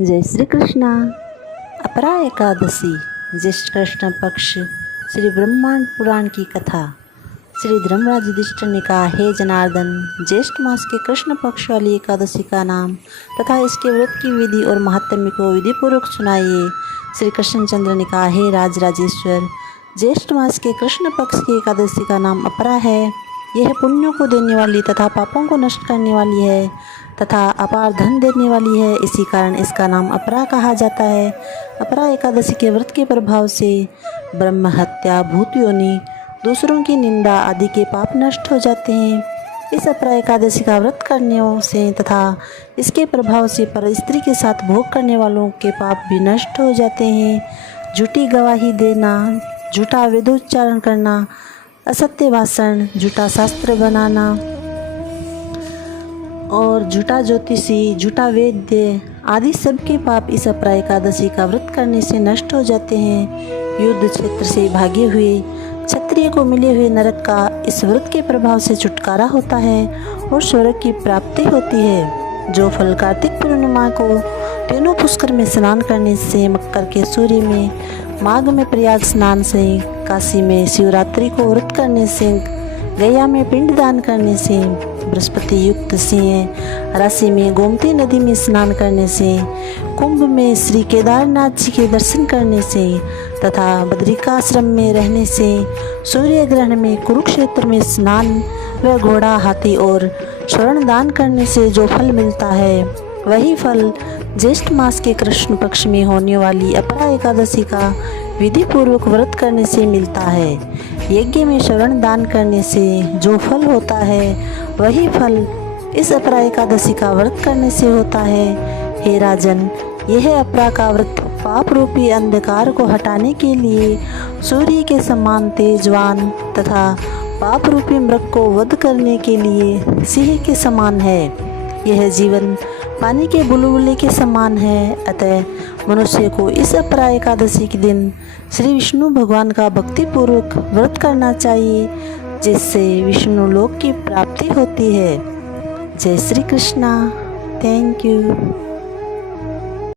जय श्री कृष्णा। अपरा एकादशी ज्येष्ठ कृष्ण पक्ष श्री ब्रह्मांड पुराण की कथा। श्री धर्मराज युधिष्ठिर ने कहा, हे जनार्दन, ज्येष्ठ मास के कृष्ण पक्ष वाली एकादशी का नाम तथा इसके व्रत की विधि और महात्म्य को विधिपूर्वक सुनाइए। श्री कृष्णचंद्र ने कहा, हे राजराजेश्वर, ज्येष्ठ मास के कृष्ण पक्ष की एकादशी का नाम अपरा है। यह पुण्यों को देने वाली तथा पापों को नष्ट करने वाली है तथा अपार धन देने वाली है। इसी कारण इसका नाम अपरा कहा जाता है। अपरा एकादशी के व्रत के प्रभाव से ब्रह्म हत्या, भूत योनि, दूसरों की निंदा आदि के पाप नष्ट हो जाते हैं। इस अपरा एकादशी का व्रत करने से तथा इसके प्रभाव से पर स्त्री के साथ भोग करने वालों के पाप भी नष्ट हो जाते हैं। झूठी गवाही देना, झूठा वेदोच्चारण करना, असत्य भाषण, झूठा शास्त्र बनाना और झूठा ज्योतिषी, झूठा वैद्य आदि सबके पाप इस अपरा एकादशी का व्रत करने से नष्ट हो जाते हैं। युद्ध क्षेत्र से भागे हुए क्षत्रिय को मिले हुए नरक का इस व्रत के प्रभाव से छुटकारा होता है और स्वर्ग की प्राप्ति होती है। जो फल कार्तिक पूर्णिमा को तीनों पुष्कर में स्नान करने से, मकर के सूर्य में, माघ में प्रयाग स्नान से, काशी में शिवरात्रि को व्रत करने से, गया में पिंडदान करने से, बृहस्पति युक्त सिंह राशि में गोमती नदी में स्नान करने से, कुंभ में श्री केदारनाथ जी के दर्शन करने से तथा बद्रिकाश्रम में रहने से, सूर्य ग्रहण में कुरुक्षेत्र में स्नान व घोड़ा, हाथी और स्वर्ण दान करने से जो फल मिलता है, वही फल ज्येष्ठ मास के कृष्ण पक्ष में होने वाली अपरा एकादशी का विधि पूर्वक व्रत करने से मिलता है। यज्ञ में स्वर्ण दान करने से जो फल होता है, वही फल इस अपरा एकादशी का व्रत करने से होता है। हे राजन, यह अपरा का व्रत पाप रूपी अंधकार को हटाने के लिए सूर्य के समान तेजवान तथा पाप रूपी मृग को वध करने के लिए सिंह के समान है। यह जीवन पानी के बुलबुले के समान है। अतः मनुष्य को इस अपरा एकादशी के दिन श्री विष्णु भगवान का भक्तिपूर्वक व्रत करना चाहिए, जिससे विष्णु लोक की प्राप्ति होती है। जय श्री कृष्णा। Thank you.